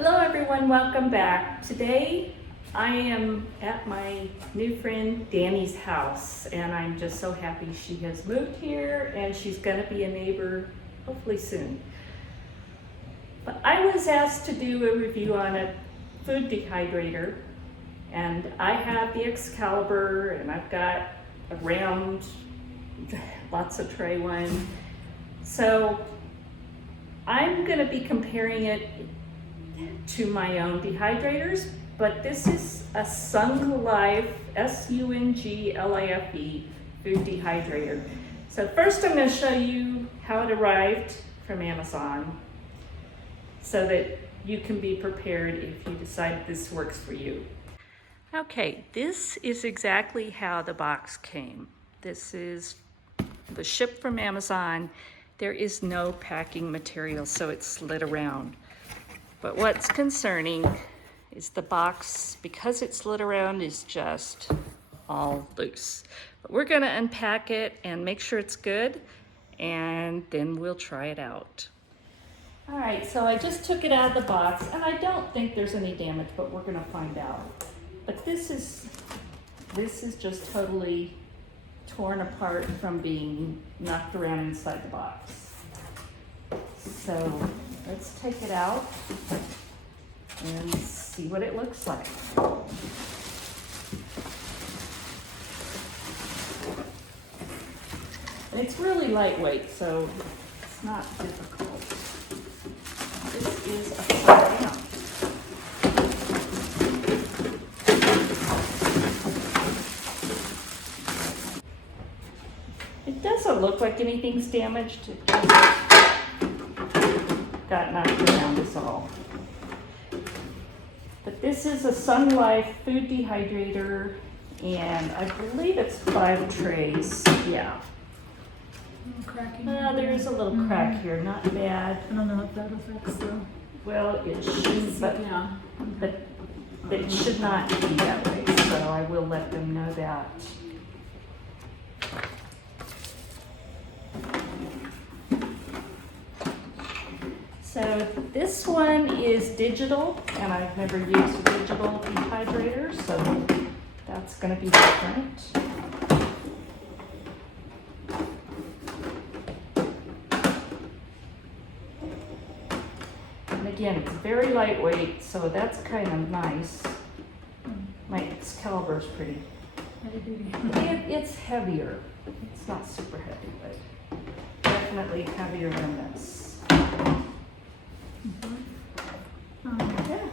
Hello everyone, welcome back. Today I am at my new friend Danny's house and I'm just so happy she has moved here and she's going to be a neighbor hopefully soon. But I was asked to do a review on a food dehydrator, and I have the Excalibur and I've got a round, lots of tray one. So I'm going to be comparing it to my own dehydrators, but this is a Sunglife, S-U-N-G-L-I-F-E food dehydrator. So first I'm going to show you how it arrived from Amazon so that you can be prepared if you decide this works for you. Okay, this is exactly how the box came. This is the ship from Amazon. There is no packing material, so it's slid around. But what's concerning is the box, because it's slid around, is just all loose. But we're gonna unpack it and make sure it's good, and then we'll try it out. All right, so I just took it out of the box, and I don't think there's any damage, but we're gonna find out. But this is just totally torn apart from being knocked around inside the box. So let's take it out and see what it looks like. And it's really lightweight, so it's not difficult. This is a 4 ounce. It doesn't look like anything's damaged. It just got knocked around is all. But this is a Sunglife food dehydrator, and I believe it's 5 trays. Yeah. There is a little crack here, not bad. I don't know if that affects the. Well, it should, but it should not be that way, so I will let them know that. So this one is digital, and I've never used a digital dehydrator, so that's going to be different. And again, it's very lightweight, so that's kind of nice. My Excalibur is pretty. It's heavier. It's not super heavy, but definitely heavier than this. Yeah.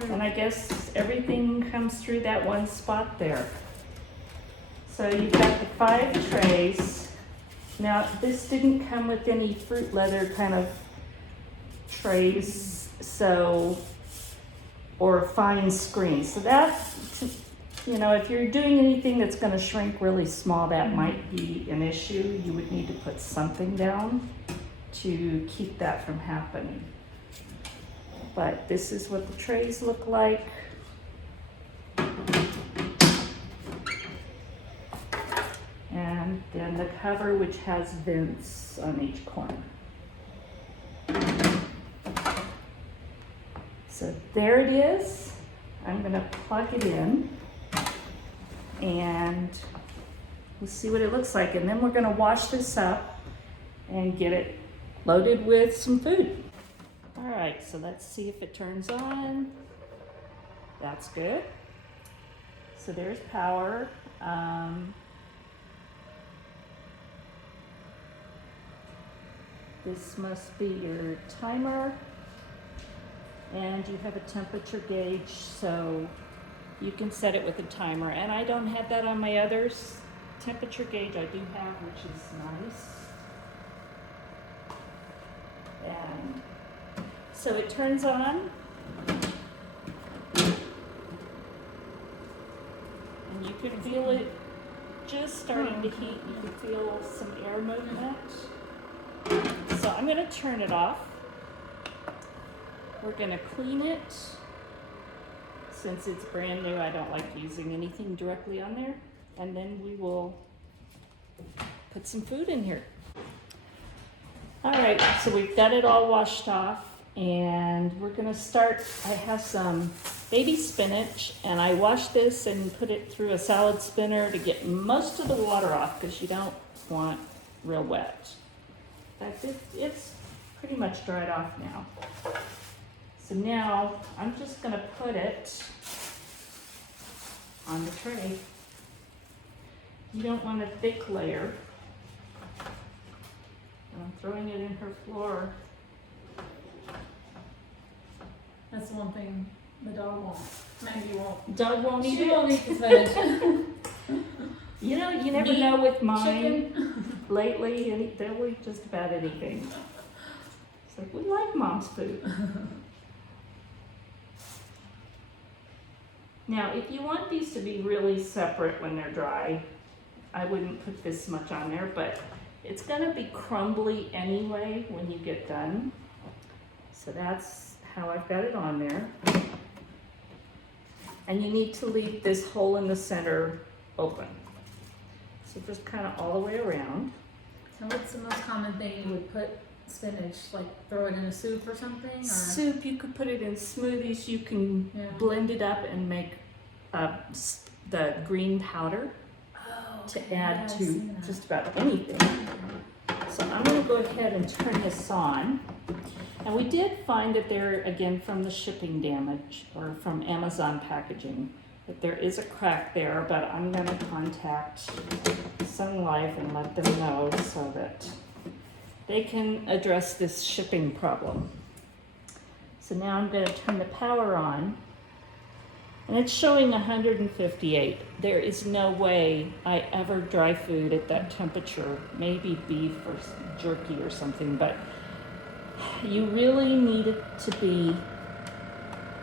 And I guess everything comes through that one spot there. So you've got the 5 trays. Now this didn't come with any fruit leather kind of trays, so, or fine screen. So that, you know, if you're doing anything that's going to shrink really small, that might be an issue. You would need to put something down to keep that from happening. But this is what the trays look like. And then the cover, which has vents on each corner. So there it is. I'm going to plug it in and we'll see what it looks like. And then we're going to wash this up and get it loaded with some food. All right, so let's see if it turns on. That's good. So there's power. This must be your timer. And you have a temperature gauge, so you can set it with a timer. And I don't have that on my others. Temperature gauge I do have, which is nice. And so it turns on. And you can feel it just starting to heat. You can feel some air movement. So I'm going to turn it off. We're going to clean it. Since it's brand new, I don't like using anything directly on there. And then we will put some food in here. All right, so we've got it all washed off. And we're gonna start, I have some baby spinach, and I washed this and put it through a salad spinner to get most of the water off, because you don't want real wet. In fact, it's pretty much dried off now. So now I'm just gonna put it on the tray. You don't want a thick layer. I'm throwing it in her floor. That's the one thing the dog won't. Maggie won't. Dog won't eat She it. won't eat the spinach. You know, you never Meat, know with mine. Chicken. Lately, and they'll eat just about anything. It's like, we like mom's food. Now, if you want these to be really separate when they're dry, I wouldn't put this much on there, but it's gonna be crumbly anyway when you get done. So that's how I've got it on there. And you need to leave this hole in the center open. So just kind of all the way around. So what's the most common thing you would put spinach? Like throw it in a soup or something? Or? Soup, you could put it in smoothies, you can blend it up and make the green powder to add to just about anything. So I'm going to go ahead and turn this on. And we did find that there, again, from the shipping damage or from Amazon packaging, that there is a crack there, but I'm going to contact Sun Life and let them know so that they can address this shipping problem. So now I'm going to turn the power on, and it's showing 158. There is no way I ever dry food at that temperature, maybe beef or jerky or something, but you really need it to be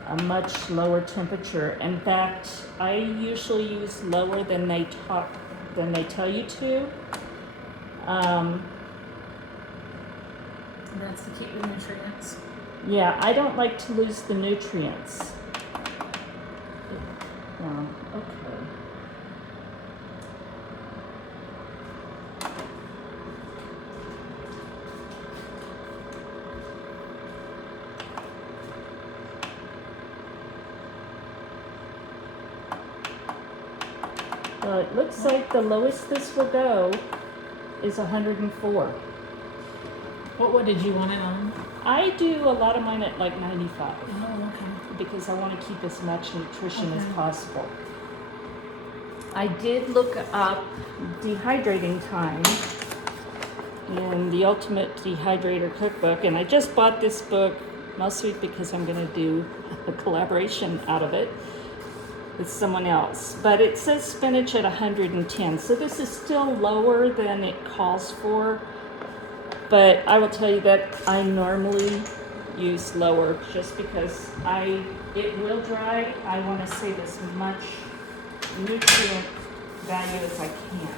a much lower temperature. In fact, I usually use lower than they tell you to. And that's to keep the nutrients. Yeah, I don't like to lose the nutrients. No, okay. Well, it looks like the lowest this will go is 104. What did you want it on? I do a lot of mine at like 95 Oh, okay. because I want to keep as much nutrition as possible. I did look up dehydrating time in the Ultimate Dehydrator Cookbook, and I just bought this book mostly because I'm going to do a collaboration out of it with someone else. But it says spinach at 110, so this is still lower than it calls for. But I will tell you that I normally use lower just because it will dry. I want to save as much nutrient value as I can.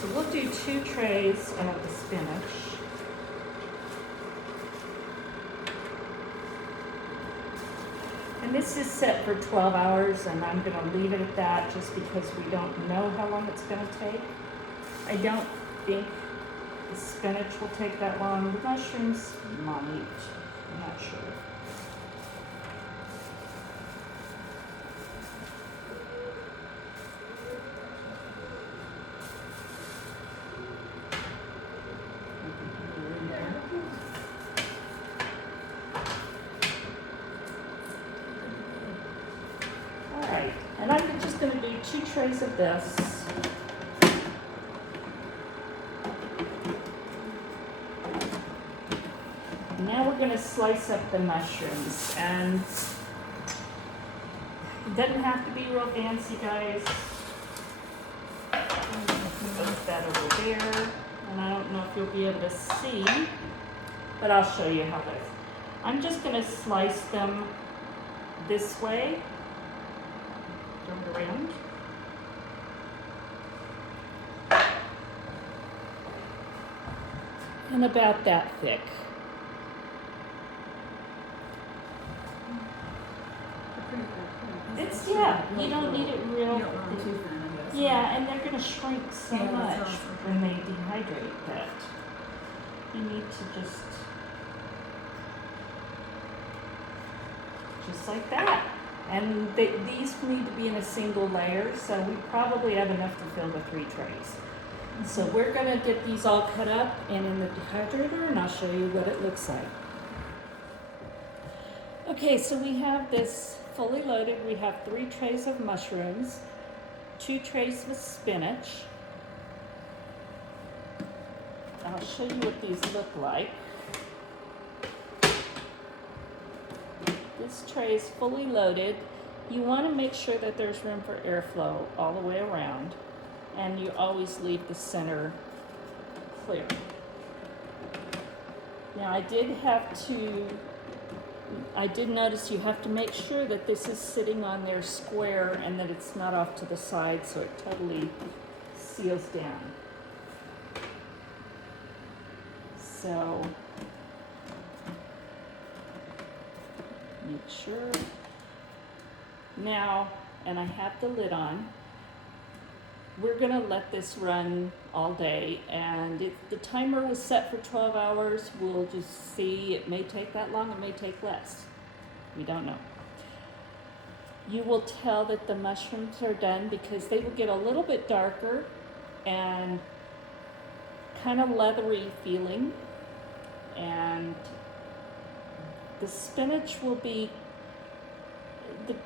So we'll do 2 trays of the spinach. And this is set for 12 hours, and I'm going to leave it at that just because we don't know how long it's going to take. I don't think the spinach will take that long. The mushrooms might. I'm not sure. All right, and I'm just going to do 2 trays of this. Now we're going to slice up the mushrooms, and it doesn't have to be real fancy, guys. Put that over there, and I don't know if you'll be able to see, but I'll show you how this. I'm just going to slice them this way, turn it around. And about that thick. It's, yeah, you don't need it real. Yeah, and they're going to shrink so much when they dehydrate that. You need to just just like that. And these need to be in a single layer, so we probably have enough to fill the 3 trays. So we're gonna get these all cut up and in the dehydrator, and I'll show you what it looks like. Okay, so we have this fully loaded. We have 3 trays of mushrooms, 2 trays with spinach. I'll show you what these look like. This tray is fully loaded. You want to make sure that there's room for airflow all the way around, and you always leave the center clear. Now I did notice you have to make sure that this is sitting on there square and that it's not off to the side so it totally seals down. So make sure. Now, and I have the lid on, we're gonna let this run all day, and if the timer was set for 12 hours, we'll just see. It may take that long, it may take less. We don't know. You will tell that the mushrooms are done because they will get a little bit darker and kind of leathery feeling, and the spinach will be,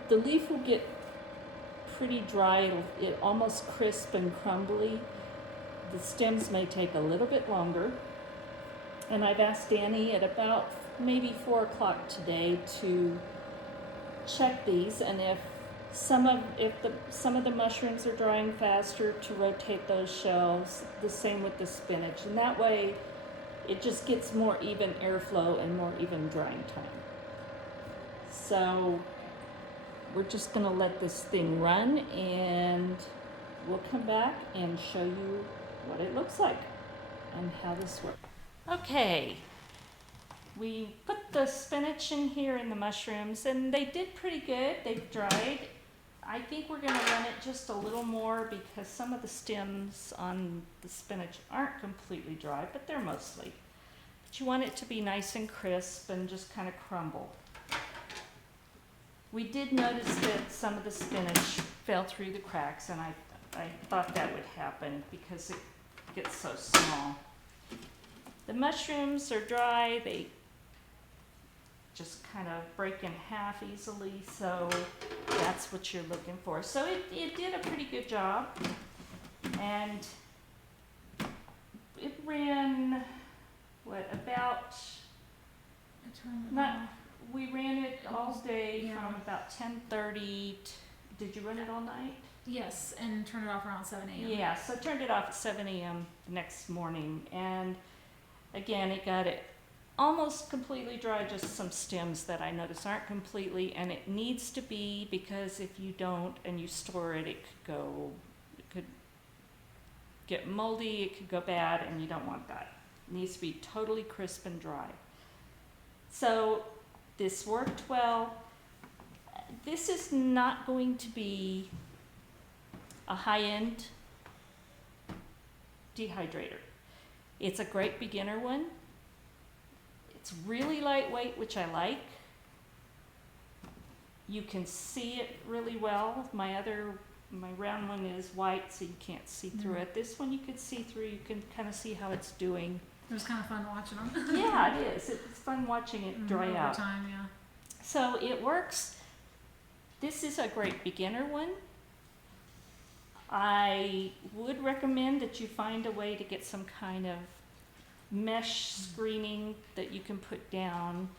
the leaf will get pretty dry, it almost crisp and crumbly. The stems may take a little bit longer, and I've asked Danny at about maybe 4 o'clock today to check these, and if some of the mushrooms are drying faster, to rotate those shelves. The same with the spinach, and that way it just gets more even airflow and more even drying time. So we're just gonna let this thing run, and we'll come back and show you what it looks like and how this works. Okay, we put the spinach in here and the mushrooms, and they did pretty good. They've dried. I think we're gonna run it just a little more because some of the stems on the spinach aren't completely dry, but they're mostly. But you want it to be nice and crisp and just kind of crumble. We did notice that some of the spinach fell through the cracks, and I thought that would happen because it gets so small. The mushrooms are dry. They just kind of break in half easily, so that's what you're looking for. So it did a pretty good job, and it ran, we ran it all day from about 10:30. Did you run it all night? Yes, and turn it off around 7 a.m. Yeah, so I turned it off at 7 a.m. the next morning, and again, it got it almost completely dry, just some stems that I noticed aren't completely, and it needs to be, because if you don't and you store it, it could get moldy, it could go bad, and you don't want that. It needs to be totally crisp and dry. So this worked well. This is not going to be a high-end dehydrator. It's a great beginner one. It's really lightweight, which I like. You can see it really well. My round one is white, so you can't see through it. This one you can see through. You can kind of see how it's doing. It was kind of fun watching them. Yeah, it is. It's fun watching it dry out. Over time, yeah. So it works. This is a great beginner one. I would recommend that you find a way to get some kind of mesh screening that you can put down,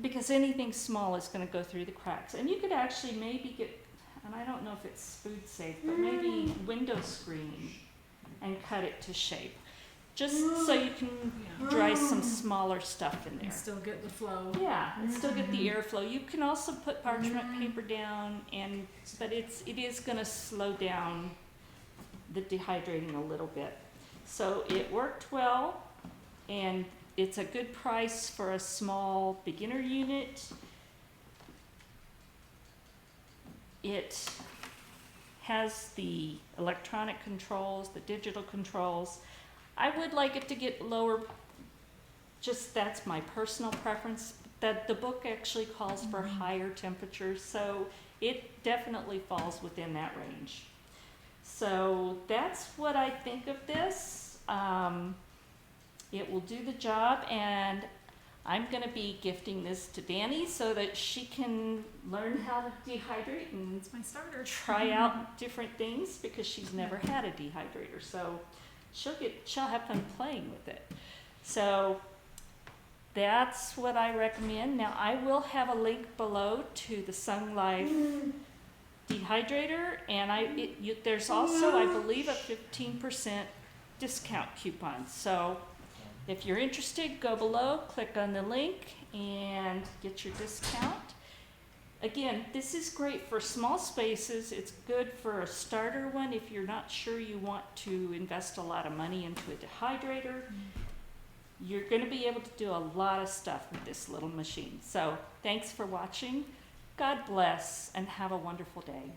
because anything small is going to go through the cracks. And you could actually maybe get, and I don't know if it's food safe, but maybe window screening and cut it to shape, just so you can dry some smaller stuff in there. And still get the flow. Yeah, and still get the airflow. You can also put parchment paper down, but it is going to slow down the dehydrating a little bit. So it worked well, and it's a good price for a small beginner unit. It has the electronic controls, the digital controls. I would like it to get lower, just that's my personal preference, the book actually calls for higher temperatures, so it definitely falls within that range. So that's what I think of this. It will do the job, and I'm gonna be gifting this to Danny so that she can learn how to dehydrate and It's my starter. try out different things, because she's never had a dehydrator, so she'll have fun playing with it. So that's what I recommend. Now I will have a link below to the Sun Life dehydrator, and there's also, I believe, a 15% discount coupon. So if you're interested, go below, click on the link, and get your discount. Again, this is great for small spaces. It's good for a starter one if you're not sure you want to invest a lot of money into a dehydrator. You're going to be able to do a lot of stuff with this little machine. So thanks for watching. God bless, and have a wonderful day.